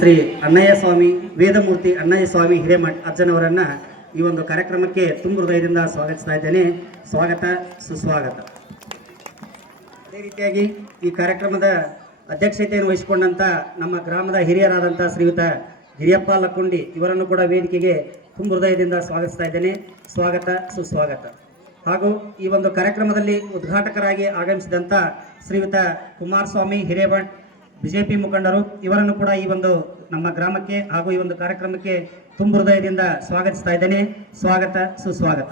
ಶ್ರೀ ಅಣ್ಣಯ್ಯ ಸ್ವಾಮಿ ವೇದಮೂರ್ತಿ ಅಣ್ಣಯ್ಯ ಸ್ವಾಮಿ ಹಿರೇಮಠ್ ಅಜ್ಜನವರನ್ನ ಈ ಒಂದು ಕಾರ್ಯಕ್ರಮಕ್ಕೆ ತುಂಬ ಹೃದಯದಿಂದ ಸ್ವಾಗತಿಸ್ತಾ ಇದ್ದೇನೆ. ಸ್ವಾಗತ ಸುಸ್ವಾಗತ. ಅದೇ ರೀತಿಯಾಗಿ ಈ ಕಾರ್ಯಕ್ರಮದ ಅಧ್ಯಕ್ಷತೆಯನ್ನು ವಹಿಸಿಕೊಂಡಂತ ನಮ್ಮ ಗ್ರಾಮದ ಹಿರಿಯರಾದಂಥ ಶ್ರೀಯುತ ಹಿರಿಯಪ್ಪ ಲಕ್ಕುಂಡಿ ಇವರನ್ನು ಕೂಡ ವೇದಿಕೆಗೆ ತುಂಬ ಹೃದಯದಿಂದ ಸ್ವಾಗತಿಸ್ತಾ ಇದ್ದೇನೆ. ಸ್ವಾಗತ ಸುಸ್ವಾಗತ. ಹಾಗೂ ಈ ಒಂದು ಕಾರ್ಯಕ್ರಮದಲ್ಲಿ ಉದ್ಘಾಟಕರಾಗಿ ಆಗಮಿಸಿದಂಥ ಶ್ರೀಯುತ ಕುಮಾರಸ್ವಾಮಿ ಹಿರೇಮಠ್ ಬಿಜೆಪಿ ಮುಖಂಡರು ಇವರನ್ನು ಕೂಡ ಈ ಒಂದು ನಮ್ಮ ಗ್ರಾಮಕ್ಕೆ ಹಾಗೂ ಈ ಒಂದು ಕಾರ್ಯಕ್ರಮಕ್ಕೆ ತುಂಬ ಹೃದಯದಿಂದ ಸ್ವಾಗತಿಸ್ತಾ ಇದ್ದೇನೆ. ಸ್ವಾಗತ ಸುಸ್ವಾಗತ.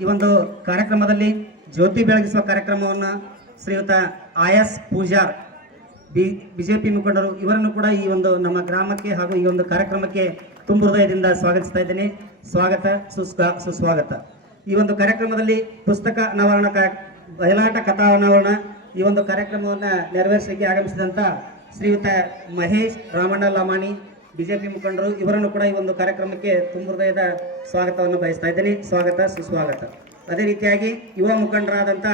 ಈ ಒಂದು ಕಾರ್ಯಕ್ರಮದಲ್ಲಿ ಜ್ಯೋತಿ ಬೆಳಗಿಸುವ ಕಾರ್ಯಕ್ರಮವನ್ನು ಶ್ರೀಯುತ ಆಯಸ್ ಪೂಜಾರ್ ಬಿಜೆಪಿ ಮುಖಂಡರು ಇವರನ್ನು ಕೂಡ ಈ ಒಂದು ನಮ್ಮ ಗ್ರಾಮಕ್ಕೆ ಹಾಗೂ ಈ ಒಂದು ಕಾರ್ಯಕ್ರಮಕ್ಕೆ ತುಂಬ ಹೃದಯದಿಂದ ಸ್ವಾಗತಿಸ್ತಾ ಇದ್ದೇನೆ. ಸ್ವಾಗತ ಸುಸ್ವಾಗತ. ಈ ಒಂದು ಕಾರ್ಯಕ್ರಮದಲ್ಲಿ ಪುಸ್ತಕ ಅನಾವರಣ ಬಯಲಾಟ ಕಥಾ ಅನಾವರಣ ಈ ಒಂದು ಕಾರ್ಯಕ್ರಮವನ್ನು ನೆರವೇರಿಸಲಿಕ್ಕೆ ಆಗಮಿಸಿದಂಥ ಶ್ರೀಯುತ ಮಹೇಶ್ ರಾಮಣ್ಣ ಲಮಾಣಿ ಬಿಜೆಪಿ ಮುಖಂಡರು ಇವರನ್ನು ಕೂಡ ಈ ಒಂದು ಕಾರ್ಯಕ್ರಮಕ್ಕೆ ತುಂಬ ಹೃದಯದ ಸ್ವಾಗತವನ್ನು ಬಯಸ್ತಾ ಇದ್ದೇನೆ. ಸ್ವಾಗತ ಸುಸ್ವಾಗತ. ಅದೇ ರೀತಿಯಾಗಿ ಯುವ ಮುಖಂಡರಾದಂಥ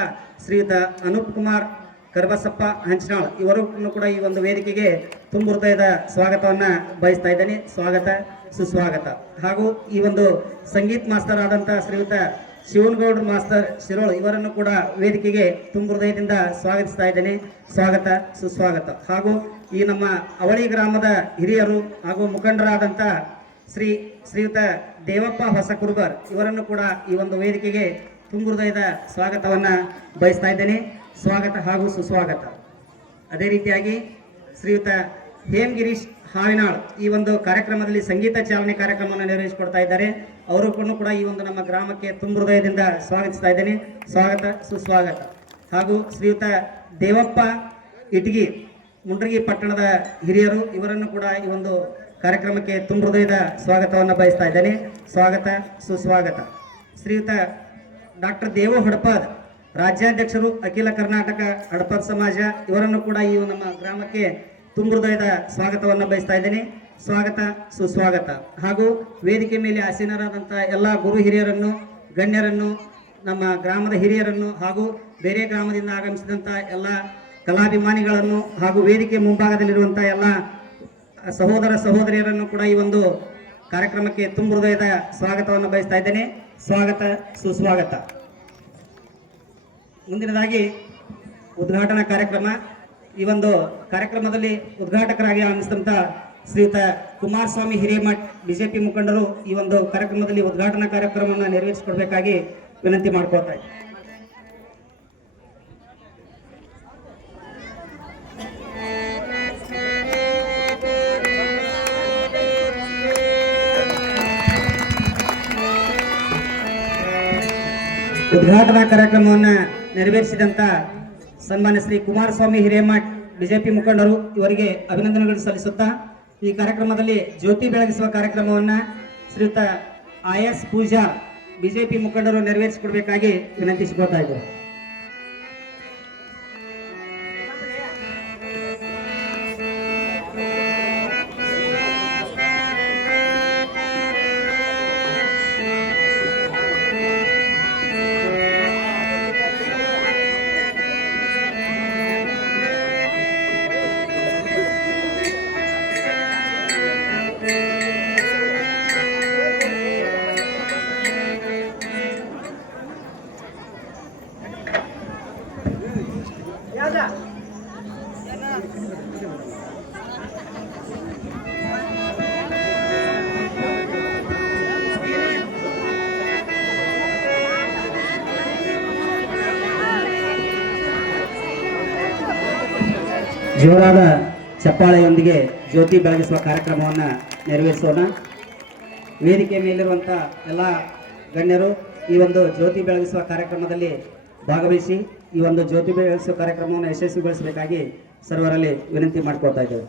ಶ್ರೀಯುತ ಅನೂಪ್ ಕುಮಾರ್ ಕರ್ಬಸಪ್ಪ ಹಂಚನಾಳ್ ಇವರನ್ನು ಕೂಡ ಈ ಒಂದು ವೇದಿಕೆಗೆ ತುಂಬ ಹೃದಯದ ಸ್ವಾಗತವನ್ನು ಬಯಸ್ತಾ ಇದ್ದೇನೆ. ಸ್ವಾಗತ ಸುಸ್ವಾಗತ. ಹಾಗೂ ಈ ಒಂದು ಸಂಗೀತ ಮಾಸ್ತರ್ ಆದಂಥ ಶ್ರೀಯುತ ಶಿವನಗೌಡ ಮಾಸ್ತರ್ ಶಿರೋಳ್ ಇವರನ್ನು ಕೂಡ ವೇದಿಕೆಗೆ ತುಂಬ ಹೃದಯದಿಂದ ಸ್ವಾಗತಿಸ್ತಾ ಇದ್ದೇನೆ. ಸ್ವಾಗತ ಸುಸ್ವಾಗತ. ಹಾಗೂ ಈ ನಮ್ಮ ಅವಳಿ ಗ್ರಾಮದ ಹಿರಿಯರು ಹಾಗೂ ಮುಖಂಡರಾದಂಥ ಶ್ರೀಯುತ ದೇವಪ್ಪ ಹೊಸಕುರುಬರ್ ಇವರನ್ನು ಕೂಡ ಈ ಒಂದು ವೇದಿಕೆಗೆ ತುಂಬ ಹೃದಯದ ಸ್ವಾಗತವನ್ನು ಬಯಸ್ತಾ ಇದ್ದೇನೆ. ಸ್ವಾಗತ ಹಾಗೂ ಸುಸ್ವಾಗತ. ಅದೇ ರೀತಿಯಾಗಿ ಶ್ರೀಯುತ ಹೇಮಗಿರೀಶ್ ಹಾವಿನಾಳ್ ಈ ಒಂದು ಕಾರ್ಯಕ್ರಮದಲ್ಲಿ ಸಂಗೀತ ಚಾಲನೆ ಕಾರ್ಯಕ್ರಮವನ್ನು ನಿರ್ವಹಿಸಿಕೊಡ್ತಾ ಇದ್ದಾರೆ. ಅವರು ಕೂಡ ಈ ಒಂದು ನಮ್ಮ ಗ್ರಾಮಕ್ಕೆ ತುಂಬ ಹೃದಯದಿಂದ ಸ್ವಾಗತಿಸ್ತಾ ಇದ್ದೇನೆ. ಸ್ವಾಗತ ಸುಸ್ವಾಗತ. ಹಾಗೂ ಶ್ರೀಯುತ ದೇವಪ್ಪ ಇಟಗಿ ಮುಂಡ್ರಗಿ ಪಟ್ಟಣದ ಹಿರಿಯರು ಇವರನ್ನು ಕೂಡ ಈ ಒಂದು ಕಾರ್ಯಕ್ರಮಕ್ಕೆ ತುಂಬ ಹೃದಯದ ಸ್ವಾಗತವನ್ನು ಬಯಸ್ತಾ ಇದ್ದೇನೆ. ಸ್ವಾಗತ ಸುಸ್ವಾಗತ. ಶ್ರೀಯುತ ಡಾಕ್ಟರ್ ದೇವ ಹಡಪದ್ ರಾಜ್ಯಾಧ್ಯಕ್ಷರು ಅಖಿಲ ಕರ್ನಾಟಕ ಹಡಪದ್ ಸಮಾಜ ಇವರನ್ನು ಕೂಡ ಈ ನಮ್ಮ ಗ್ರಾಮಕ್ಕೆ ತುಂಬ ಹೃದಯದ ಸ್ವಾಗತವನ್ನು ಬಯಸ್ತಾ ಇದ್ದೇನೆ. ಸ್ವಾಗತ ಸುಸ್ವಾಗತ. ಹಾಗೂ ವೇದಿಕೆ ಮೇಲೆ ಆಸೀನರಾದಂಥ ಎಲ್ಲ ಗುರು ಹಿರಿಯರನ್ನು ಗಣ್ಯರನ್ನು ನಮ್ಮ ಗ್ರಾಮದ ಹಿರಿಯರನ್ನು ಹಾಗೂ ಬೇರೆ ಗ್ರಾಮದಿಂದ ಆಗಮಿಸಿದಂಥ ಎಲ್ಲ ಕಲಾಭಿಮಾನಿಗಳನ್ನು ಹಾಗೂ ವೇದಿಕೆ ಮುಂಭಾಗದಲ್ಲಿರುವಂಥ ಎಲ್ಲ ಸಹೋದರ ಸಹೋದರಿಯರನ್ನು ಕೂಡ ಈ ಒಂದು ಕಾರ್ಯಕ್ರಮಕ್ಕೆ ತುಂಬ ಹೃದಯದ ಸ್ವಾಗತವನ್ನು ಬಯಸ್ತಾ ಇದ್ದೇನೆ. ಸ್ವಾಗತ ಸುಸ್ವಾಗತ. ಮುಂದಿನದಾಗಿ ಉದ್ಘಾಟನಾ ಕಾರ್ಯಕ್ರಮ. ಈ ಒಂದು ಕಾರ್ಯಕ್ರಮದಲ್ಲಿ ಉದ್ಘಾಟಕರಾಗಿ ಆಗಮಿಸಿದಂಥ ಶ್ರೀಯುತ ಕುಮಾರಸ್ವಾಮಿ ಹಿರೇಮಠ್ ಬಿಜೆಪಿ ಮುಖಂಡರು ಈ ಒಂದು ಕಾರ್ಯಕ್ರಮದಲ್ಲಿ ಉದ್ಘಾಟನಾ ಕಾರ್ಯಕ್ರಮವನ್ನು ನೆರವೇರಿಸಿಕೊಡ್ಬೇಕಾಗಿ ವಿನಂತಿ ಮಾಡ್ಕೊಳ್ತಾ ಇದ್ದಾರೆ. ಉದ್ಘಾಟನಾ ಕಾರ್ಯಕ್ರಮವನ್ನು ನೆರವೇರಿಸಿದಂಥ ಸನ್ಮಾನ್ಯ ಶ್ರೀ ಕುಮಾರಸ್ವಾಮಿ ಹಿರೇಮಠ್ ಬಿಜೆಪಿ ಮುಖಂಡರು ಇವರಿಗೆ ಅಭಿನಂದನೆಗಳು ಸಲ್ಲಿಸುತ್ತಾ ಈ ಕಾರ್ಯಕ್ರಮದಲ್ಲಿ ಜ್ಯೋತಿ ಬೆಳಗಿಸುವ ಕಾರ್ಯಕ್ರಮವನ್ನು ಶ್ರೀಯುತ ಆಯಸ್ ಪೂಜಾ ಬಿಜೆಪಿ ಮುಖಂಡರು ನೆರವೇರಿಸಿಕೊಡ್ಬೇಕಾಗಿ ವಿನಂತಿಸಿಕೊಳ್ತಾ ಇದ್ದಾರೆ. ಜೋರಾದ ಚಪ್ಪಾಳೆಯೊಂದಿಗೆ ಜ್ಯೋತಿ ಬೆಳಗಿಸುವ ಕಾರ್ಯಕ್ರಮವನ್ನು ನೆರವೇರಿಸೋಣ. ವೇದಿಕೆ ಮೇಲಿರುವಂಥ ಎಲ್ಲ ಗಣ್ಯರು ಈ ಒಂದು ಜ್ಯೋತಿ ಬೆಳಗಿಸುವ ಕಾರ್ಯಕ್ರಮದಲ್ಲಿ ಭಾಗವಹಿಸಿ ಈ ಒಂದು ಜ್ಯೋತಿ ಬೆಳಗಿಸುವ ಕಾರ್ಯಕ್ರಮವನ್ನು ಯಶಸ್ವಿಗೊಳಿಸಬೇಕಾಗಿ ಸರ್ವರಲ್ಲಿ ವಿನಂತಿ ಮಾಡಿಕೊಳ್ತಾ ಇದ್ದೇವೆ.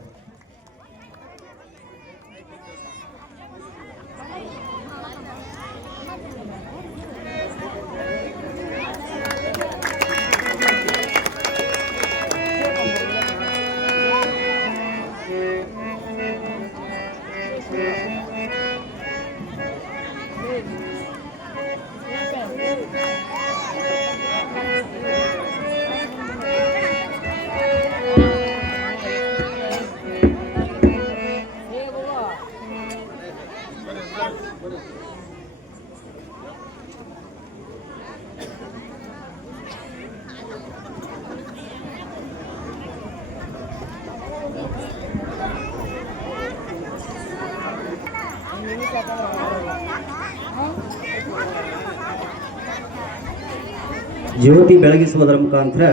ಜ್ಯೋತಿ ಬೆಳಗಿಸುವುದರ ಮುಖಾಂತರ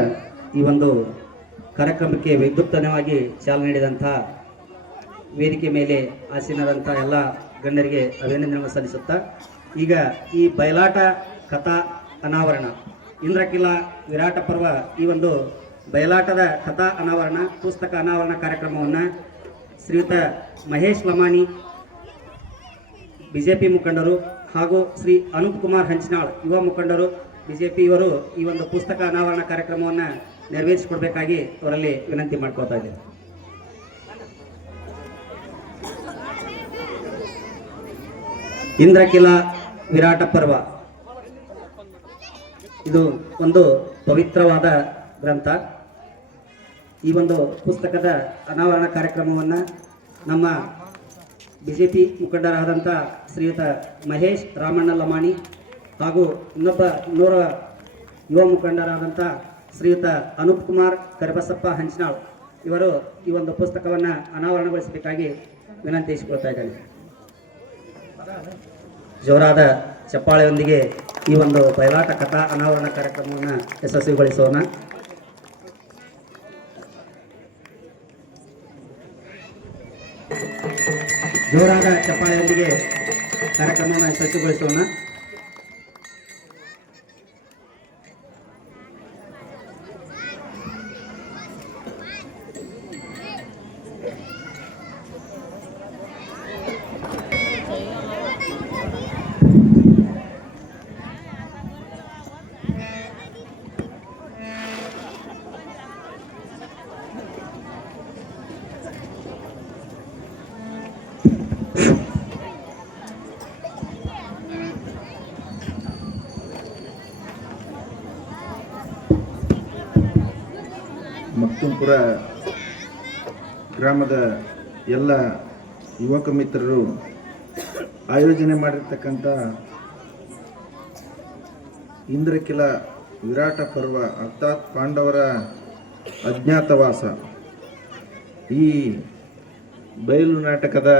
ಈ ಒಂದು ಕಾರ್ಯಕ್ರಮಕ್ಕೆ ವಿದ್ಯುಕ್ತವಾಗಿ ಚಾಲನೆ ನೀಡಿದಂಥ ವೇದಿಕೆ ಮೇಲೆ ಆಸೀನರಾದಂಥ ಎಲ್ಲ ಗಣ್ಯರಿಗೆ ಅಭಿನಂದನೆಗಳನ್ನು ಸಲ್ಲಿಸುತ್ತಾ ಈಗ ಈ ಬಯಲಾಟ ಕಥಾ ಅನಾವರಣ ಇಂದ್ರಕಿಲ ವಿರಾಟ ಪರ್ವ ಈ ಒಂದು ಬಯಲಾಟದ ಕಥಾ ಅನಾವರಣ ಪುಸ್ತಕ ಅನಾವರಣ ಕಾರ್ಯಕ್ರಮವನ್ನು ಶ್ರೀಯುತ ಮಹೇಶ್ ಲಮಾನಿ ಬಿಜೆಪಿ ಮುಖಂಡರು ಹಾಗೂ ಶ್ರೀ ಅನೂಪ್ ಕುಮಾರ್ ಹಂಚನಾಳ್ ಯುವ ಮುಖಂಡರು ಬಿಜೆಪಿ ಇವರು ಈ ಒಂದು ಪುಸ್ತಕ ಅನಾವರಣ ಕಾರ್ಯಕ್ರಮವನ್ನು ನೆರವೇರಿಸಿಕೊಡ್ಬೇಕಾಗಿ ಅವರಲ್ಲಿ ವಿನಂತಿ ಮಾಡ್ಕೋತಾ ಇದ್ದೇನೆ. ಇಂದ್ರಕಿಲ ವಿರಾಟ ಪರ್ವ ಇದು ಒಂದು ಪವಿತ್ರವಾದ ಗ್ರಂಥ. ಈ ಒಂದು ಪುಸ್ತಕದ ಅನಾವರಣ ಕಾರ್ಯಕ್ರಮವನ್ನು ನಮ್ಮ ಬಿಜೆಪಿ ಮುಖಂಡರಾದಂಥ ಶ್ರೀಯುತ ಮಹೇಶ್ ರಾಮಣ್ಣ ಲಮಾಣಿ ಹಾಗೂ ಇನ್ನೂರ ಯುವ ಮುಖಂಡರಾದಂಥ ಶ್ರೀಯುತ ಅನೂಪ್ ಕುಮಾರ್ ಕರಿಬಸಪ್ಪ ಹಂಚನಾಳ್ ಇವರು ಈ ಒಂದು ಪುಸ್ತಕವನ್ನು ಅನಾವರಣಗೊಳಿಸಬೇಕಾಗಿ ವಿನಂತಿಸಿಕೊಳ್ತಾ ಇದ್ದೇನೆ. ಜೋರಾದ ಚಪ್ಪಾಳೆಯೊಂದಿಗೆ ಈ ಒಂದು ಬಯಲಾಟ ಕಥಾ ಅನಾವರಣ ಕಾರ್ಯಕ್ರಮವನ್ನು ಯಶಸ್ವಿಗೊಳಿಸೋಣ. ಜೋರಾದ ಚಪ್ಪಾಳೆಯೊಂದಿಗೆ ಕಾರ್ಯಕ್ರಮವನ್ನು ಯಶಸ್ವಿಗೊಳಿಸೋಣ. ಮಕ್ತುಂಪುರ ಗ್ರಾಮದ ಎಲ್ಲ ಯುವಕ ಮಿತ್ರರು ಆಯೋಜನೆ ಮಾಡಿರ್ತಕ್ಕಂಥ ಇಂದ್ರಕಿಲ ವಿರಾಟ ಪರ್ವ ಅರ್ಥಾತ್ ಪಾಂಡವರ ಅಜ್ಞಾತವಾಸ ಈ ಬಯಲು ನಾಟಕದ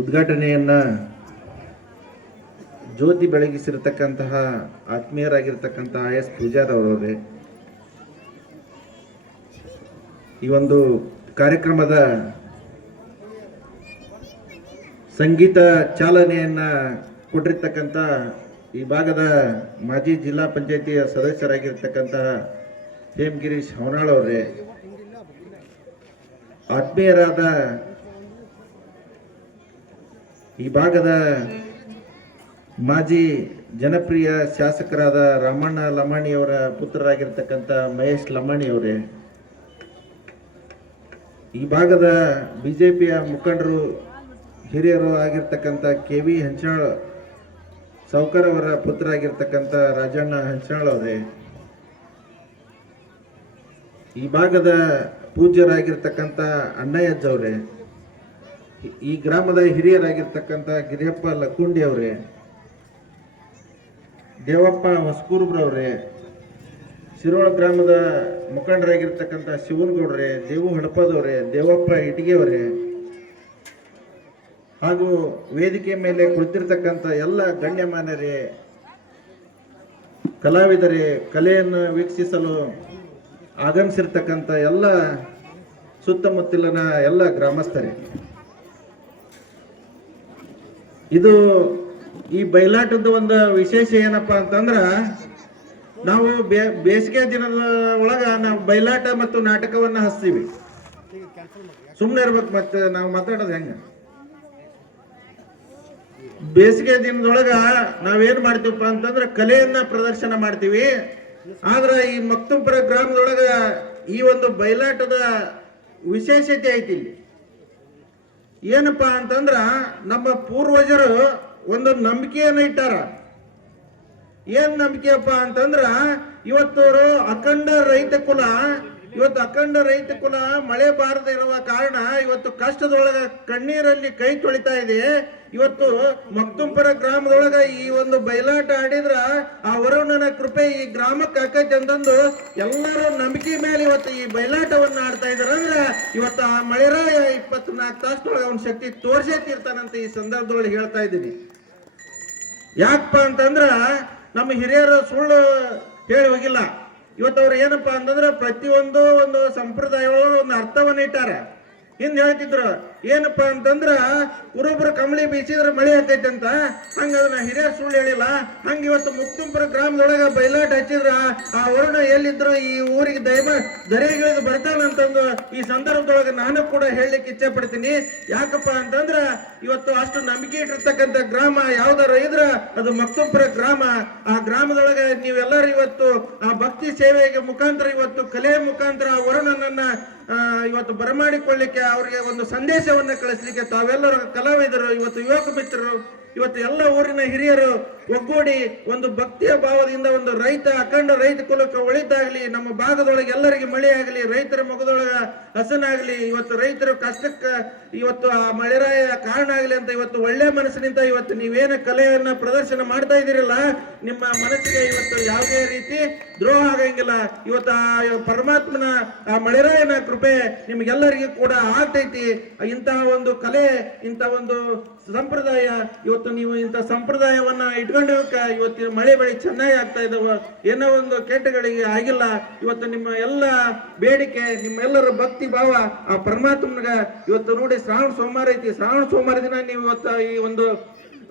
ಉದ್ಘಾಟನೆಯನ್ನು ಜ್ಯೋತಿ ಬೆಳಗಿಸಿರ್ತಕ್ಕಂತಹ ಆತ್ಮೀಯರಾಗಿರ್ತಕ್ಕಂಥ ಎಸ್ ಪೂಜಾರವರವರೇ, ಈ ಒಂದು ಕಾರ್ಯಕ್ರಮದ ಸಂಗೀತ ಚಾಲನೆಯನ್ನು ಕೊಟ್ಟಿರ್ತಕ್ಕಂಥ ಈ ಭಾಗದ ಮಾಜಿ ಜಿಲ್ಲಾ ಪಂಚಾಯತಿಯ ಸದಸ್ಯರಾಗಿರ್ತಕ್ಕಂತಹ ಹೇಮಗಿರೀಶ್ ಹವನಾಳ್ ಅವರೇ, ಆತ್ಮೀಯರಾದ ಈ ಭಾಗದ ಮಾಜಿ ಜನಪ್ರಿಯ ಶಾಸಕರಾದ ರಾಮಣ್ಣ ಲಮಾಣಿಯವರ ಪುತ್ರರಾಗಿರ್ತಕ್ಕಂಥ ಮಹೇಶ್ ಲಮಾಣಿಯವರೇ, ಈ ಭಾಗದ ಬಿಜೆಪಿಯ ಮುಖಂಡರು ಹಿರಿಯರು ಆಗಿರ್ತಕ್ಕಂಥ ಕೆ ವಿ ಹಂಚನಾಳ್ ಸಾವ್ಕಾರ್ ಅವರ ಪುತ್ರ ಆಗಿರ್ತಕ್ಕಂಥ ರಾಜಣ್ಣ ಹಂಚನಾಳ್ ಅವರೇ, ಈ ಭಾಗದ ಪೂಜ್ಯರಾಗಿರ್ತಕ್ಕಂಥ ಅಣ್ಣಯ್ಯಜ್ಜವರೇ, ಈ ಗ್ರಾಮದ ಹಿರಿಯರಾಗಿರ್ತಕ್ಕಂಥ ಗಿರಿಯಪ್ಪ ಲಕ್ಕುಂಡಿ ಅವರೇ, ದೇವಪ್ಪ ಹೊಸಕೂರ್ಬ್ರವ್ರೆ, ಶಿರೋಳ ಗ್ರಾಮದ ಮುಖಂಡರಾಗಿರ್ತಕ್ಕಂಥ ಶಿವನಗೌಡ್ರೆ, ದೇವು ಹಡಪದವ್ರೆ, ದೇವಪ್ಪ ಇಟಿಗೆಯವರೇ, ಹಾಗೂ ವೇದಿಕೆ ಮೇಲೆ ಕುಳಿತಿರ್ತಕ್ಕಂಥ ಎಲ್ಲ ಗಣ್ಯಮಾನ್ಯರೇ, ಕಲಾವಿದರೇ, ಕಲೆಯನ್ನು ವೀಕ್ಷಿಸಲು ಆಗಮಿಸಿರ್ತಕ್ಕಂಥ ಎಲ್ಲ ಸುತ್ತಮುತ್ತಲಿನ ಎಲ್ಲ ಗ್ರಾಮಸ್ಥರೇ, ಇದು ಈ ಬಯಲಾಟದ ಒಂದು ವಿಶೇಷ ಏನಪ್ಪ ಅಂತಂದ್ರೆ, ನಾವು ಬೇಸಿಗೆ ದಿನದ ಒಳಗ ನಾವು ಬಯಲಾಟ ಮತ್ತು ನಾಟಕವನ್ನು ಹಚ್ತೀವಿ. ಸುಮ್ಮನೆ ಇರ್ಬೇಕು, ಮತ್ತೆ ನಾವು ಮಾತಾಡೋದು ಹೆಂಗ? ಬೇಸಿಗೆ ದಿನದೊಳಗ ನಾವೇನ್ ಮಾಡ್ತೀವಪ್ಪ ಅಂತಂದ್ರೆ ಕಲೆಯನ್ನ ಪ್ರದರ್ಶನ ಮಾಡ್ತೀವಿ. ಆದ್ರೆ ಈ ಮಕ್ತುಂಪುರ ಗ್ರಾಮದೊಳಗ ಈ ಒಂದು ಬಯಲಾಟದ ವಿಶೇಷತೆ ಐತಿ. ಇಲ್ಲಿ ಏನಪ್ಪಾ ಅಂತಂದ್ರ ನಮ್ಮ ಪೂರ್ವಜರು ಒಂದು ನಂಬಿಕೆಯನ್ನು ಇಟ್ಟಾರ. ಏನ್ ನಂಬಿಕೆಯಪ್ಪ ಅಂತಂದ್ರ, ಇವತ್ತವರು ಅಖಂಡ ರೈತ ಕುಲ ಇವತ್ತು ಅಖಂಡ ರೈತ ಕುಲ ಮಳೆ ಬಾರದೆ ಇರುವ ಕಾರಣ ಇವತ್ತು ಕಷ್ಟದೊಳಗ ಕಣ್ಣೀರಲ್ಲಿ ಕೈ ತೊಳಿತಾ ಇದೆ. ಇವತ್ತು ಮಕ್ತುಂಪುರ ಗ್ರಾಮದೊಳಗ ಈ ಒಂದು ಬಯಲಾಟ ಆಡಿದ್ರ ಆ ವರುಣನ ಕೃಪೆ ಈ ಗ್ರಾಮಕ್ಕೆ ಆಕೈತಿ ಅಂತಂದು ಎಲ್ಲರೂ ನಂಬಿಕೆ ಮೇಲೆ ಇವತ್ತು ಈ ಬಯಲಾಟವನ್ನ ಆಡ್ತಾ ಇದಾರೆ. ಅಂದ್ರೆ ಇವತ್ತು ಆ ಮಳೆರಾಯ 24 ತಾಸದೊಳಗ ಅವನ ಶಕ್ತಿ ತೋರ್ಸೇ ತೀರ್ತಾನಂತ ಈ ಸಂದರ್ಭದೊಳಗೆ ಹೇಳ್ತಾ ಇದ್ದೀನಿ. ಯಾಕಪ್ಪ ಅಂತಂದ್ರ ನಮ್ಮ ಹಿರಿಯರು ಸುಳ್ಳು ಹೇಳಿ ಹೋಗಿಲ್ಲ. ಇವತ್ತು ಅವ್ರು ಏನಪ್ಪಾ ಅಂತಂದ್ರೆ ಪ್ರತಿಯೊಂದು ಒಂದು ಸಂಪ್ರದಾಯಗಳು ಒಂದು ಅರ್ಥವನ್ನ ಇಟ್ಟಾರ. ಹಿಂದ್ ಹೇಳ್ತಿದ್ರು ಏನಪ್ಪಾ ಅಂತಂದ್ರ ಕುರುಬರು ಕಂಬಳಿ ಬೀಸಿದ್ರೆ ಮಳೆ ಆಗ್ತೈತೆ ಅಂತ. ಹಂಗ ಅದನ್ನ ಹಿರಿಯರ್ ಸುಳ್ಳು ಹೇಳಿಲ್ಲ. ಹಂಗ ಇವತ್ತು ಮುಕ್ತುಂಪುರ ಗ್ರಾಮದೊಳಗ ಬಯಲಾಟ ಹಚ್ಚಿದ್ರ ಆ ವರುಣ ಎಲ್ಲಿದ್ರು ಈ ಊರಿಗೆ ದರೆಗಿಳಿದು ಬರ್ತಾನಂತಂದು ಈ ಸಂದರ್ಭದೊಳಗ ನಾನು ಕೂಡ ಹೇಳಲಿಕ್ಕೆ ಇಚ್ಛೆ ಪಡ್ತೀನಿ. ಯಾಕಪ್ಪ ಅಂತಂದ್ರ ಇವತ್ತು ಅಷ್ಟು ನಂಬಿಕೆ ಇಟ್ಟಿರ್ತಕ್ಕಂಥ ಗ್ರಾಮ ಯಾವ್ದಾರ ಇದ್ರ ಅದು ಮಕ್ತುಂಪುರ ಗ್ರಾಮ. ಆ ಗ್ರಾಮದೊಳಗ ನೀವೆಲ್ಲರೂ ಇವತ್ತು ಆ ಭಕ್ತಿ ಸೇವೆಗೆ ಮುಖಾಂತರ ಇವತ್ತು ಕಲೆ ಮುಖಾಂತರ ಆ ವರುಣನನ್ನ ಇವತ್ತು ಬರಮಾಡಿಕೊಳ್ಳಿಕ್ಕೆ ಅವ್ರಿಗೆ ಒಂದು ಸಂದೇಶವನ್ನ ಕಳಿಸ್ಲಿಕ್ಕೆ ತಾವೆಲ್ಲರೂ ಕಲಾವಿದರು ಇವತ್ತು ಯುವಕ ಮಿತ್ರರು ಇವತ್ತು ಎಲ್ಲ ಊರಿನ ಹಿರಿಯರು ಒಗ್ಗೂಡಿ ಒಂದು ಭಕ್ತಿಯ ಭಾವದಿಂದ ಒಂದು ರೈತ ಅಖಂಡ ರೈತ ಕುಲಕ್ಕೆ ಒಳಿತಾಗ್ಲಿ, ನಮ್ಮ ಭಾಗದೊಳಗೆ ಎಲ್ಲರಿಗೆ ಮಳೆ ಆಗಲಿ, ರೈತರ ಮುಖದೊಳಗ ಹಸನಾಗ್ಲಿ, ಇವತ್ತು ರೈತರು ಕಷ್ಟಕ್ಕೆ ಇವತ್ತು ಆ ಮಳೆರಾಯ ಕಾರಣ ಆಗಲಿ ಅಂತ ಇವತ್ತು ಒಳ್ಳೆ ಮನಸ್ಸಿನಿಂದ ಇವತ್ತು ನೀವೇನು ಕಲೆಯನ್ನ ಪ್ರದರ್ಶನ ಮಾಡ್ತಾ ಇದ್ದೀರಲ್ಲ, ನಿಮ್ಮ ಮನಸ್ಸಿಗೆ ಇವತ್ತು ಯಾವುದೇ ರೀತಿ ದ್ರೋಹ ಆಗಂಗಿಲ್ಲ. ಇವತ್ತು ಆ ಪರಮಾತ್ಮನ ಆ ಮಳೆರಾಯನ ಕೃಪೆ ನಿಮ್ಗೆಲ್ಲರಿಗೂ ಕೂಡ ಆಗ್ತೈತಿ. ಇಂತಹ ಒಂದು ಕಲೆ, ಇಂಥ ಒಂದು ಸಂಪ್ರದಾಯ ಇವತ್ತು ನೀವು ಇಂಥ ಸಂಪ್ರದಾಯವನ್ನ ಇಟ್ಕೊಂಡು ಇವತ್ತು ಮಳೆ ಬೆಳೆ ಚೆನ್ನಾಗಿ ಆಗ್ತಾ ಇದಾವ. ಏನೋ ಒಂದು ಕೆಟ್ಟಗಳಿಗೆ ಆಗಿಲ್ಲ. ಇವತ್ತು ನಿಮ್ಮ ಎಲ್ಲ ಬೇಡಿಕೆ, ನಿಮ್ಮೆಲ್ಲರ ಭಕ್ತಿ ಭಾವ ಆ ಪರಮಾತ್ಮನಿಗ ಇವತ್ತು ನೋಡಿ ಶ್ರಾವಣ ಸೋಮವಾರ ಐತಿ. ಶ್ರಾವಣ ಸೋಮವಾರ ದಿನ ನೀವು ಇವತ್ತು ಈ ಒಂದು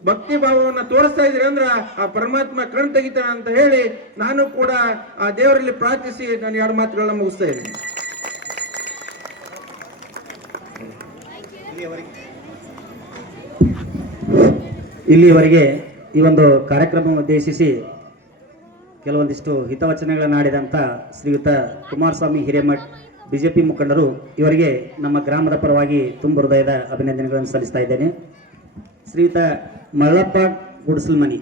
ಭಕ್ತಿ ಭಾವವನ್ನ ತೋರಿಸ್ತಾ ಇದ್ರಿ ಅಂದ್ರ ಆ ಪರಮಾತ್ಮ ಕಣ್ ತೆಗಿತಾನ ಅಂತ ಹೇಳಿ ನಾನು ಕೂಡ ಆ ದೇವರಲ್ಲಿ ಪ್ರಾರ್ಥಿಸಿ ನಾನು 2 ಮಾತುಗಳನ್ನ ಮುಗಿಸ್ತಾ ಇದ್ದೀನಿ. ಇಲ್ಲಿಯವರೆಗೆ ಈ ಒಂದು ಕಾರ್ಯಕ್ರಮ ಉದ್ದೇಶಿಸಿ ಕೆಲವೊಂದಿಷ್ಟು ಹಿತವಚನಗಳನ್ನು ಆಡಿದಂಥ ಶ್ರೀಯುತ ಕುಮಾರಸ್ವಾಮಿ ಹಿರೇಮಠ್ ಬಿಜೆಪಿ ಮುಖಂಡರು, ಇವರಿಗೆ ನಮ್ಮ ಗ್ರಾಮದ ಪರವಾಗಿ ತುಂಬ ಹೃದಯದ ಅಭಿನಂದನೆಗಳನ್ನು ಸಲ್ಲಿಸ್ತಾ ಇದ್ದೇನೆ. ಶ್ರೀಯುತ ಮಳ್ಳಪ್ಪ ಗುಡಿಸಲ್ಮನಿ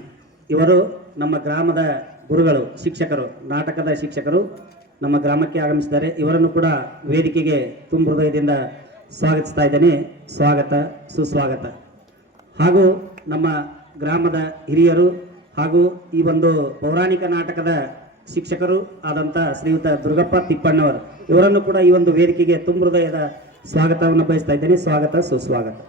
ಇವರು ನಮ್ಮ ಗ್ರಾಮದ ಗುರುಗಳು, ಶಿಕ್ಷಕರು, ನಾಟಕದ ಶಿಕ್ಷಕರು ನಮ್ಮ ಗ್ರಾಮಕ್ಕೆ ಆಗಮಿಸಿದ್ದಾರೆ. ಇವರನ್ನು ಕೂಡ ವೇದಿಕೆಗೆ ತುಂಬ ಹೃದಯದಿಂದ ಸ್ವಾಗತಿಸ್ತಾ ಇದ್ದೇನೆ. ಸ್ವಾಗತ, ಸುಸ್ವಾಗತ. ಹಾಗೂ ನಮ್ಮ ಗ್ರಾಮದ ಹಿರಿಯರು ಹಾಗೂ ಈ ಒಂದು ಪೌರಾಣಿಕ ನಾಟಕದ ಶಿಕ್ಷಕರು ಆದಂಥ ಶ್ರೀಯುತ ದುರ್ಗಪ್ಪ ತಿಪ್ಪಣ್ಣವರು, ಇವರನ್ನು ಕೂಡ ಈ ಒಂದು ವೇದಿಕೆಗೆ ತುಂಬ ಹೃದಯದ ಸ್ವಾಗತವನ್ನು ಬಯಸ್ತಾ ಇದ್ದೇನೆ. ಸ್ವಾಗತ, ಸುಸ್ವಾಗತ.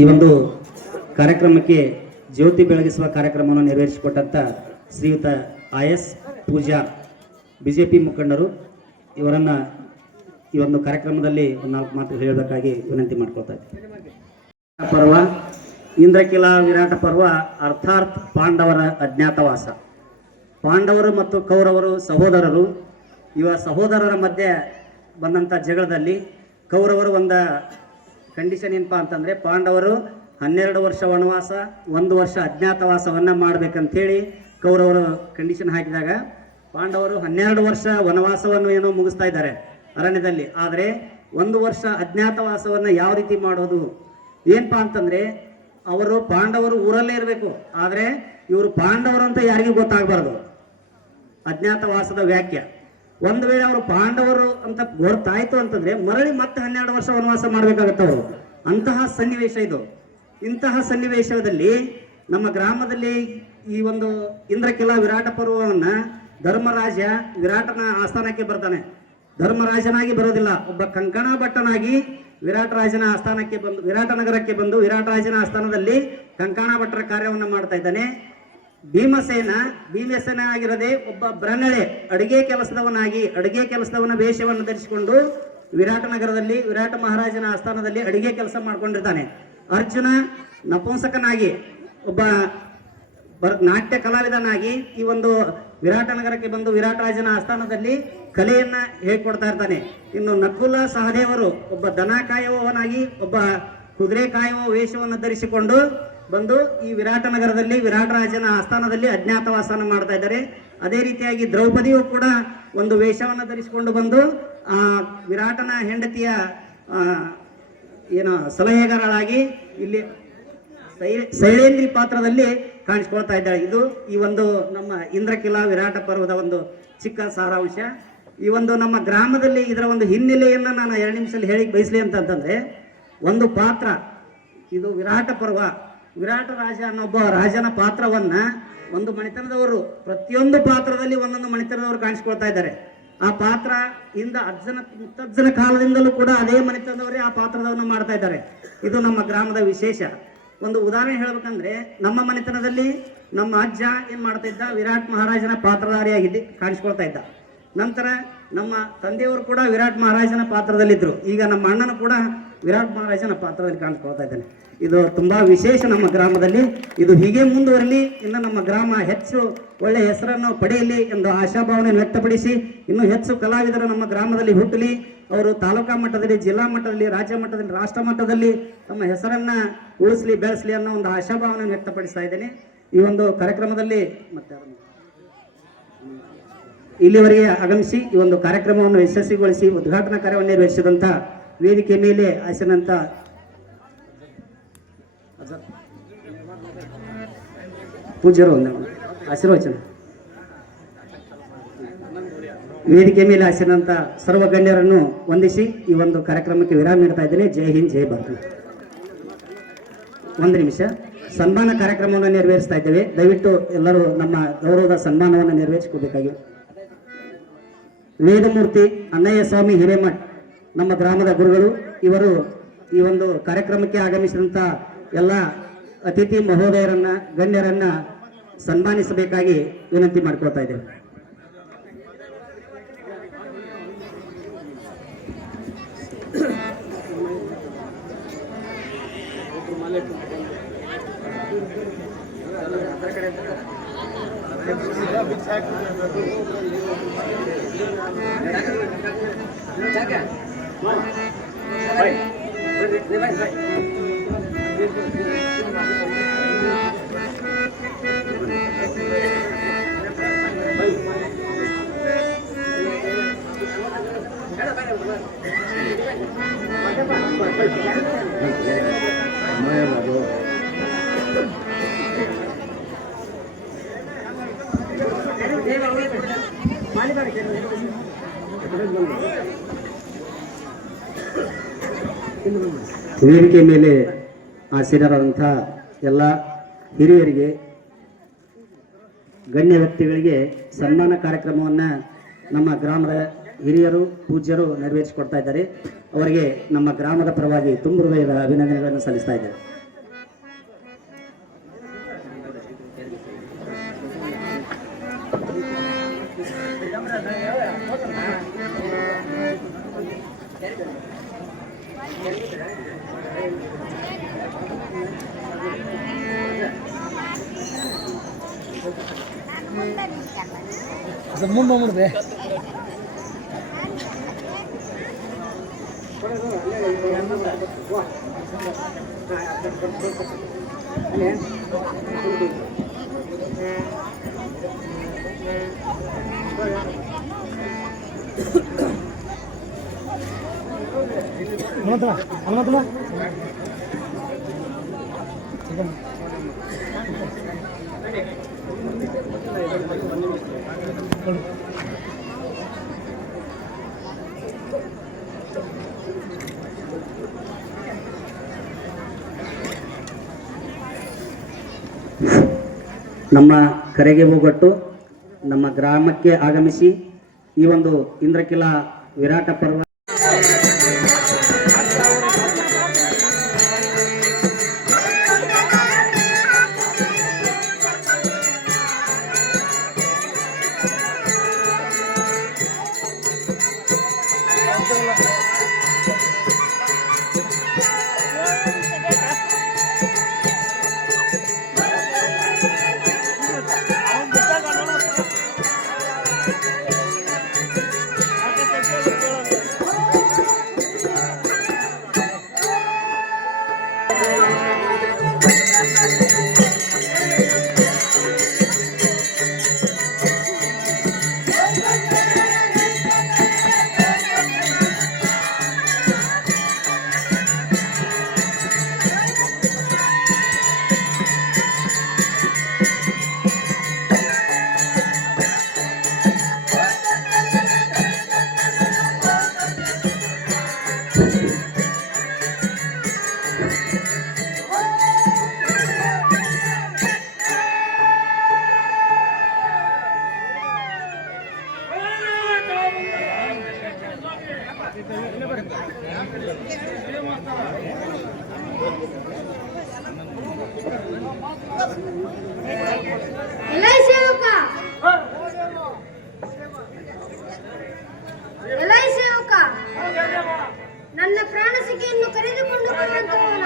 ಈ ಒಂದು ಕಾರ್ಯಕ್ರಮಕ್ಕೆ ಜ್ಯೋತಿ ಬೆಳಗಿಸುವ ಕಾರ್ಯಕ್ರಮವನ್ನು ನೆರವೇರಿಸಿಕೊಟ್ಟಂಥ ಶ್ರೀಯುತ IS ಪೂಜಾರ್ ಬಿಜೆಪಿ ಮುಖಂಡರು, ಇವರನ್ನು ಈ ಒಂದು ಕಾರ್ಯಕ್ರಮದಲ್ಲಿ ಒಂದು 4 ಮಾತು ಹೇಳಬೇಕಾಗಿ ವಿನಂತಿ ಮಾಡ್ಕೊಳ್ತಾ ಇದ್ದೀನಿ. ಪರ್ವ ಇಂದ್ರಕಿಲ ವಿರಾಟ ಪರ್ವ ಅರ್ಥಾತ್ ಪಾಂಡವರ ಅಜ್ಞಾತವಾಸ. ಪಾಂಡವರು ಮತ್ತು ಕೌರವರು ಸಹೋದರರು. ಇವ ಸಹೋದರರ ಮಧ್ಯೆ ಬಂದಂಥ ಜಗಳದಲ್ಲಿ ಕೌರವರು ಒಂದು ಕಂಡೀಷನ್ ಏನಪ್ಪ ಅಂತಂದರೆ, ಪಾಂಡವರು 12 ವರ್ಷ ವನವಾಸ, 1 ವರ್ಷ ಅಜ್ಞಾತವಾಸವನ್ನು ಮಾಡಬೇಕಂಥೇಳಿ ಕೌರವರು ಕಂಡೀಷನ್ ಹಾಕಿದಾಗ ಪಾಂಡವರು 12 ವರ್ಷ ವನವಾಸವನ್ನು ಏನೋ ಮುಗಿಸ್ತಾ ಇದ್ದಾರೆ ಅರಣ್ಯದಲ್ಲಿ. ಆದರೆ 1 ವರ್ಷ ಅಜ್ಞಾತವಾಸವನ್ನು ಯಾವ ರೀತಿ ಮಾಡೋದು ಏನಪ್ಪಾ ಅಂತಂದರೆ, ಅವರು ಪಾಂಡವರು ಊರಲ್ಲೇ ಇರಬೇಕು, ಆದರೆ ಇವರು ಪಾಂಡವರು ಅಂತ ಯಾರಿಗೂ ಗೊತ್ತಾಗಬಾರ್ದು. ಅಜ್ಞಾತವಾಸದ ವ್ಯಾಖ್ಯ, ಒಂದು ವೇಳೆ ಅವರು ಪಾಂಡವರು ಅಂತ ಗೊತ್ತಾಯ್ತು ಅಂತಂದ್ರೆ ಮರಳಿ ಮತ್ತೆ 12 ವರ್ಷ ವನವಾಸ ಮಾಡಬೇಕಾಗತ್ತೆ ಅವರು. ಅಂತಹ ಸನ್ನಿವೇಶ ಇದು. ಇಂತಹ ಸನ್ನಿವೇಶದಲ್ಲಿ ನಮ್ಮ ಗ್ರಾಮದಲ್ಲಿ ಈ ಒಂದು ಇಂದ್ರಕಿಲ ವಿರಾಟ ಪರ್ವವನ್ನು ಧರ್ಮರಾಜ ವಿರಾಟನ ಆಸ್ಥಾನಕ್ಕೆ ಬರ್ತಾನೆ. ಧರ್ಮರಾಜನಾಗಿ ಬರೋದಿಲ್ಲ, ಒಬ್ಬ ಕಂಕಣ ಭಟ್ಟನಾಗಿ ವಿರಾಟರಾಜನ ಆಸ್ಥಾನಕ್ಕೆ ಬಂದು, ವಿರಾಟ ನಗರಕ್ಕೆ ಬಂದು ವಿರಾಟರಾಜನ ಆಸ್ಥಾನದಲ್ಲಿ ಕಂಕಣ ಭಟ್ಟರ ಕಾರ್ಯವನ್ನು ಮಾಡ್ತಾ ಇದ್ದಾನೆ. ಭೀಮಸೇನ ಆಗಿರದೆ ಒಬ್ಬ ಬ್ರಹ್ಮಳೆ ಅಡಿಗೆ ಕೆಲಸದವನ ವೇಷವನ್ನು ಧರಿಸಿಕೊಂಡು ವಿರಾಟ ನಗರದಲ್ಲಿ ವಿರಾಟ ಮಹಾರಾಜನ ಆಸ್ಥಾನದಲ್ಲಿ ಅಡಿಗೆ ಕೆಲಸ ಮಾಡ್ಕೊಂಡಿರ್ತಾನೆ. ಅರ್ಜುನ ನಪುಂಸಕನಾಗಿ ಒಬ್ಬ ನಾಟ್ಯ ಕಲಾವಿದನಾಗಿ ಈ ಒಂದು ವಿರಾಟ ನಗರಕ್ಕೆ ಬಂದು ವಿರಾಟ ರಾಜನ ಆಸ್ಥಾನದಲ್ಲಿ ಕಲೆಯನ್ನ ಹೇಳ್ಕೊಡ್ತಾ ಇರ್ತಾನೆ. ಇನ್ನು ನಕುಲ ಸಹದೇವರು ಒಬ್ಬ ದನ ಕಾಯುವವನಾಗಿ, ಒಬ್ಬ ಕುದುರೆ ಕಾಯುವ ವೇಷವನ್ನು ಧರಿಸಿಕೊಂಡು ಬಂದು ಈ ವಿರಾಟ ನಗರದಲ್ಲಿ ವಿರಾಟ ರಾಜನ ಆಸ್ಥಾನದಲ್ಲಿ ಅಜ್ಞಾತವಾಸನ ಮಾಡ್ತಾ ಇದ್ದಾರೆ. ಅದೇ ರೀತಿಯಾಗಿ ದ್ರೌಪದಿಯು ಕೂಡ ಒಂದು ವೇಷವನ್ನು ಧರಿಸಿಕೊಂಡು ಬಂದು ಆ ವಿರಾಟನ ಹೆಂಡತಿಯ ಸಲಹೆಗಾರಳಾಗಿ ಇಲ್ಲಿ ಶೈಲೇಂದ್ರಿ ಪಾತ್ರದಲ್ಲಿ ಕಾಣಿಸ್ಕೊಳ್ತಾ ಇದ್ದಾಳೆ. ಇದು ಈ ಒಂದು ನಮ್ಮ ಇಂದ್ರಕಿಲಾ ವಿರಾಟ ಪರ್ವದ ಒಂದು ಚಿಕ್ಕ ಸಾರಾಂಶ. ಈ ಒಂದು ನಮ್ಮ ಗ್ರಾಮದಲ್ಲಿ ಇದರ ಒಂದು ಹಿನ್ನೆಲೆಯನ್ನು ನಾನು 2 ನಿಮಿಷದಲ್ಲಿ ಹೇಳಿ ಬಯಸಲಿ ಅಂತಂತಂದ್ರೆ, ಒಂದು ಪಾತ್ರ ಇದು ವಿರಾಟ ಪರ್ವ. ವಿರಾಟ ರಾಜ ಅನ್ನೊಬ್ಬ ರಾಜನ ಪಾತ್ರವನ್ನ ಒಂದು ಮನೆತನದವರು ಪ್ರತಿಯೊಂದು ಪಾತ್ರದಲ್ಲಿ ಒಂದೊಂದು ಮನೆತನದವರು ಕಾಣಿಸ್ಕೊಳ್ತಾ ಇದ್ದಾರೆ. ಆ ಪಾತ್ರ ಇಂದ ಮುತ್ತಜ್ಜನ ಕಾಲದಿಂದಲೂ ಕೂಡ ಅದೇ ಮನೆತನದವರೇ ಆ ಪಾತ್ರವನ್ನು ಮಾಡ್ತಾ ಇದ್ದಾರೆ. ಇದು ನಮ್ಮ ಗ್ರಾಮದ ವಿಶೇಷ. ಒಂದು ಉದಾಹರಣೆ ಹೇಳ್ಬೇಕಂದ್ರೆ, ನಮ್ಮ ಮನೆತನದಲ್ಲಿ ನಮ್ಮ ಅಜ್ಜ ಏನ್ ಮಾಡ್ತಾ ಇದ್ದ, ವಿರಾಟ್ ಮಹಾರಾಜನ ಪಾತ್ರಧಾರಿಯಾಗಿದ್ದ ಕಾಣಿಸ್ಕೊಳ್ತಾ ಇದ್ದ. ನಂತರ ನಮ್ಮ ತಂದೆಯವರು ಕೂಡ ವಿರಾಟ್ ಮಹಾರಾಜನ ಪಾತ್ರದಲ್ಲಿದ್ದರು. ಈಗ ನಮ್ಮ ಅಣ್ಣನು ಕೂಡ ವಿರಾಟ್ ಮಹಾರಾಜನ ಪಾತ್ರದಲ್ಲಿ ಕಾಣಿಸ್ಕೊಳ್ತಾ ಇದ್ದಾನೆ. ಇದು ತುಂಬಾ ವಿಶೇಷ ನಮ್ಮ ಗ್ರಾಮದಲ್ಲಿ. ಇದು ಹೀಗೆ ಮುಂದುವರಲಿ, ಇನ್ನು ನಮ್ಮ ಗ್ರಾಮ ಹೆಚ್ಚು ಒಳ್ಳೆ ಹೆಸರನ್ನು ಪಡೆಯಲಿ ಎಂದು ಆಶಾಭಾವನೆ ವ್ಯಕ್ತಪಡಿಸಿ, ಇನ್ನೂ ಹೆಚ್ಚು ಕಲಾವಿದರು ನಮ್ಮ ಗ್ರಾಮದಲ್ಲಿ ಹುಟ್ಟಲಿ, ಅವರು ತಾಲೂಕಾ ಮಟ್ಟದಲ್ಲಿ, ಜಿಲ್ಲಾ ಮಟ್ಟದಲ್ಲಿ, ರಾಜ್ಯ ಮಟ್ಟದಲ್ಲಿ, ರಾಷ್ಟ್ರ ಮಟ್ಟದಲ್ಲಿ ತಮ್ಮ ಹೆಸರನ್ನ ಉಳಿಸಲಿ, ಬೆಳೆಸಲಿ ಅನ್ನೋ ಒಂದು ಆಶಾಭಾವನೆ ವ್ಯಕ್ತಪಡಿಸ್ತಾ ಇದ್ದೇನೆ. ಈ ಒಂದು ಕಾರ್ಯಕ್ರಮದಲ್ಲಿ ಮತ್ತೆ ಇಲ್ಲಿವರೆಗೆ ಆಗಮಿಸಿ ಈ ಒಂದು ಕಾರ್ಯಕ್ರಮವನ್ನು ಯಶಸ್ವಿಗೊಳಿಸಿ ಉದ್ಘಾಟನಾ ಕಾರ್ಯವನ್ನು ನಿರ್ವಹಿಸಿದಂತ ವೇದಿಕೆ ಮೇಲೆ ಆಸೀನಂತ ಪೂಜ್ಯರು ಒಂದು ಆಶೀರ್ವಚನ. ವೇದಿಕೆ ಮೇಲೆ ಆಸೀನಂತ ಸರ್ವ ಗಣ್ಯರನ್ನು ವಂದಿಸಿ ಈ ಒಂದು ಕಾರ್ಯಕ್ರಮಕ್ಕೆ ವಿರಾಮ ನೀಡ್ತಾ ಇದ್ದೇನೆ. ಜೈ ಹಿಂದ್, ಜೈ ಭಾರತ. 1 ನಿಮಿಷ ಸನ್ಮಾನ ಕಾರ್ಯಕ್ರಮವನ್ನು ನೆರವೇರಿಸ್ತಾ ಇದ್ದೇವೆ. ದಯವಿಟ್ಟು ಎಲ್ಲರೂ ನಮ್ಮ ಗೌರವದ ಸನ್ಮಾನವನ್ನು ನೆರವೇರಿಸಿಕೊಳ್ಬೇಕಾಗಿ. ವೇದಮೂರ್ತಿ ಅಣ್ಣಯ್ಯ ಸ್ವಾಮಿ ಹಿರೇಮಠ್ ನಮ್ಮ ಗ್ರಾಮದ ಗುರುಗಳು. ಇವರು ಈ ಒಂದು ಕಾರ್ಯಕ್ರಮಕ್ಕೆ ಆಗಮಿಸಿದಂತ ಎಲ್ಲ ಅತಿಥಿ ಮಹೋದಯರನ್ನ, ಗಣ್ಯರನ್ನ ಸನ್ಮಾನಿಸಬೇಕಾಗಿ ವಿನಂತಿ ಮಾಡ್ಕೊಳ್ತಾ ಇದ್ದೇವೆ. ವೇದಿಕೆ ಮೇಲೆ ಆಸೀನರಾದಂತಹ ಎಲ್ಲ ಹಿರಿಯರಿಗೆ, ಗಣ್ಯ ವ್ಯಕ್ತಿಗಳಿಗೆ ಸನ್ಮಾನ ಕಾರ್ಯಕ್ರಮವನ್ನು ನಮ್ಮ ಗ್ರಾಮದ ಹಿರಿಯರು, ಪೂಜ್ಯರು ನೆರವೇರಿಸಿಕೊಡ್ತಾ ಇದ್ದಾರೆ. ಅವರಿಗೆ ನಮ್ಮ ಗ್ರಾಮದ ಪರವಾಗಿ ತುಂಬ ಹೃದಯದ ಅಭಿನಂದನೆಗಳನ್ನು ಸಲ್ಲಿಸ್ತಾ ಇದ್ದಾರೆ. ಮುಂದೆ ನೋಡಿದೆ ಹನುಮಂತಮ್ಮ ನಮ್ಮ ಕರೆಗೆ ಹೋಗೊಟ್ಟು ನಮ್ಮ ಗ್ರಾಮಕ್ಕೆ ಆಗಮಿಸಿ ಈ ಒಂದು ಇಂದ್ರಕಿಲಾ ವಿರಾಟ ಪರ್ವ ಎಲೈ ಸೇವಕ, ಎಲೈ ಸೇವಕ, ನನ್ನ ಪ್ರಾಣಸಿಕೆಯನ್ನು ಕರೆದುಕೊಂಡು ಬರುವಂತವನ.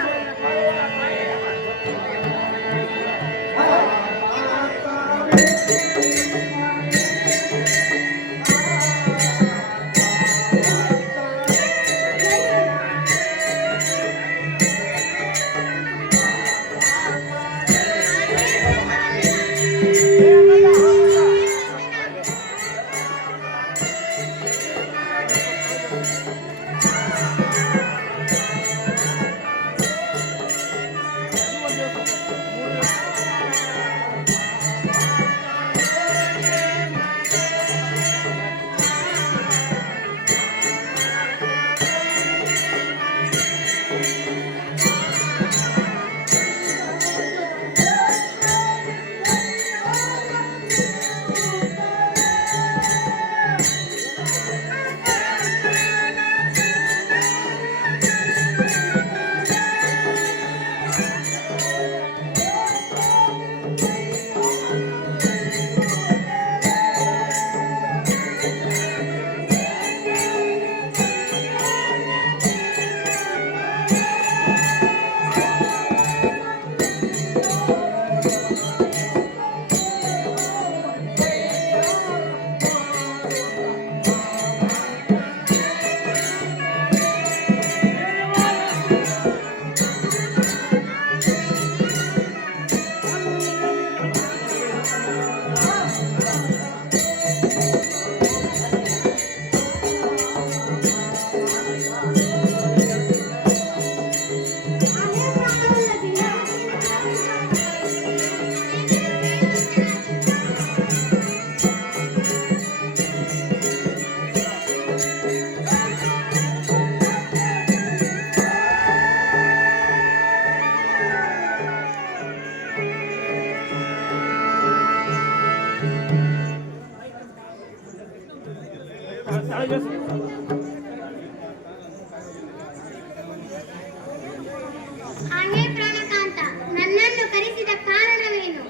ಹೇ ಪ್ರಾಣಕಾಂತ, ನನ್ನನ್ನು ಕರೆಸಿದ ಕಾರಣವೇನು?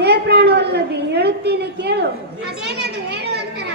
ಹೇ ಪ್ರಾಣವಲ್ಲಭಿ, ಹೇಳುತ್ತೇನೆ ಕೇಳು. ಅದೇನದು, ಹೇಳುವಂತರ.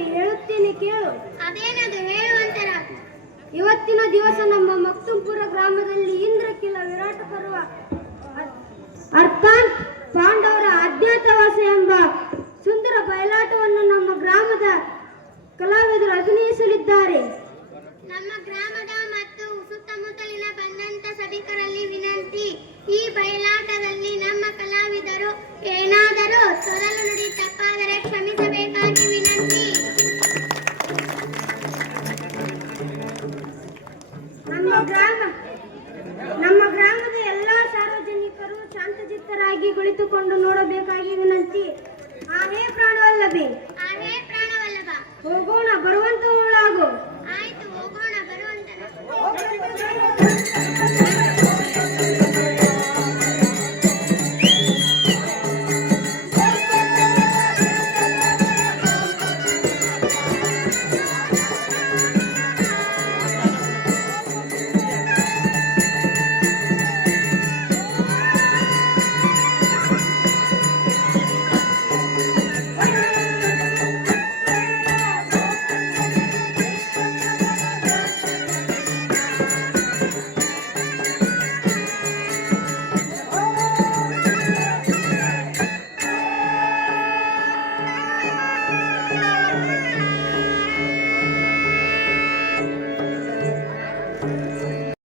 ಪ್ರಾಣವಲ್ಲವೇ ಹೇಳುತ್ತೇನೆ ಕೇಳು. ಅದೇನದು ಹೇಳುವಂತರ. ಇವತ್ತಿನ ದಿವಸ ನಮ್ಮ ಮಕ್ತುಂಪುರ ಗ್ರಾಮದಲ್ಲಿ ಇಂದ್ರಕಿಲ ವಿರಾಟ ಪರ್ವ ಅರ್ಥಾತ್ ಪಾಂಡವರ ಅಜ್ಞಾತವಾಸ ಎಂಬ ಸುಂದರ ಬಯಲಾಟವನ್ನು ನಮ್ಮ ಗ್ರಾಮದ ಕಲಾವಿದರು ಅಭಿನಯಿಸಲಿದ್ದಾರೆ. ನಮ್ಮ ಗ್ರಾಮದ ಮತ್ತು ಸುತ್ತಮುತ್ತಲಿನ ಬಂದಂತ ಸಭಿಕರಲ್ಲಿ ವಿನಂತಿ, ಈ ಬಯಲಾಟದಲ್ಲಿ ನಮ್ಮ ಕಲಾವಿದರು ಏನಾದರೂ ತೊದಲು